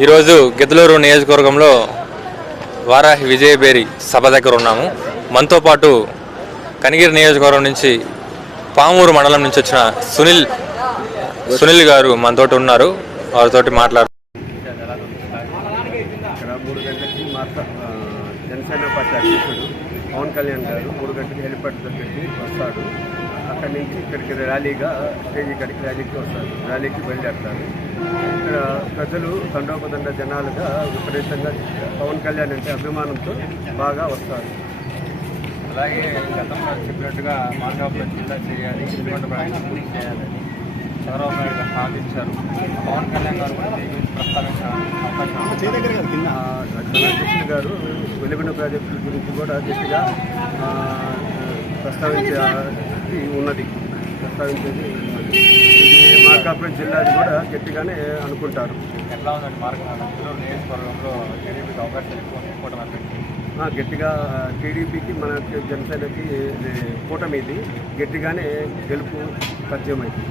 ఈరోజు గిద్దలూరు నియోజకవర్గంలో వారాహి విజయబేరి సభ దగ్గర ఉన్నాము. మనతో పాటు కనిగిరి నియోజకవర్గం నుంచి పామూరు మండలం నుంచి వచ్చిన సునీల్ గారు మనతోటి ఉన్నారు. వారితోటి మాట్లాడుతున్నారు. ఇక్కడ 3 గంటలకి జనసేన పార్టీ అధ్యక్షుడు పవన్ కళ్యాణ్ గారు 3 గంటలకి హెలిప్యాడ్ దగ్గరికి వస్తాడు. అక్కడి నుంచి ఇక్కడికి ర్యాలీగా స్టేజ్ కాడికి ర్యాలీకి వస్తారు, ర్యాలీకి బయలుదేరుతారు. ఇక్కడ ప్రజలు తండోపతండ జనాలుగా విపరీతంగా పవన్ కళ్యాణ్ అంటే అభిమానంతో బాగా వస్తారు. అలాగే గతంలో చెప్పినట్టుగా మార్గాపురం జిల్లా చేయాలి, ఇటువంటి ప్రయాణం పూర్తి చేయాలని చంద్రబాబు నాయుడు గారు హామీచ్చారు. పవన్ కళ్యాణ్ గారు కూడా దీని గురించి ప్రస్తావించిన అవకాశం అధ్యక్షులు గారు వెలుగున ప్రాజెక్టుల గురించి కూడా గట్టిగా ప్రస్తావించేది ఉన్నది. ఇది మార్కాపురం జిల్లాది కూడా గట్టిగానే అనుకుంటారు. ఎట్లా ఉందండి మార్గంలో నియోజకవర్గంలో టీడీపీకి అవకాశం ఎక్కువ గట్టిగా టీడీపీకి మన జనసేనకి కూటమిది గట్టిగానే గెలుపు సాధ్యమైంది.